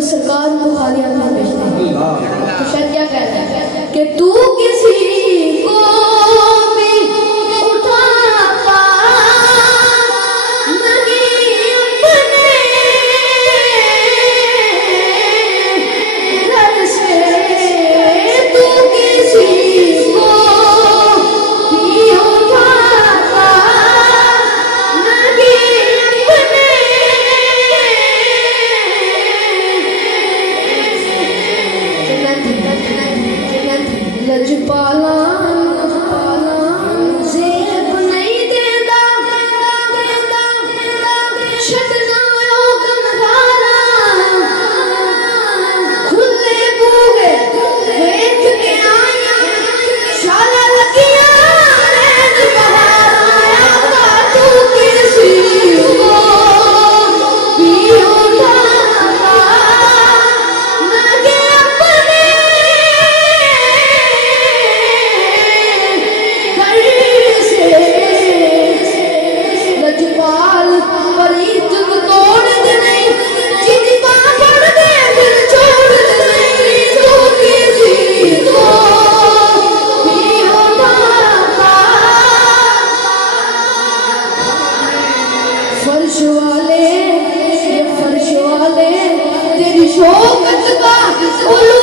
तो सरकार बुखारी आती भेजते हैं। तो शायद क्या कह रहा है कि तू किसी को भी उठाता नहीं अपने घर से, तू किसी को भी उठाता नहीं अपने लजपाला ज़ेब नहीं देता छटना गंधारा खुले बूहे देख के आया शाला लगिया रैन बहारा तू किसी को भी उठाता लगे अपने लजपाल परी तुम तोड़ दे नहीं जिदी पड़ दे फिर छोड़ दे नहीं, तू किसी को भी उठाता फर्श वाले ये फर्श वाले तेरी शौकत का उल्लू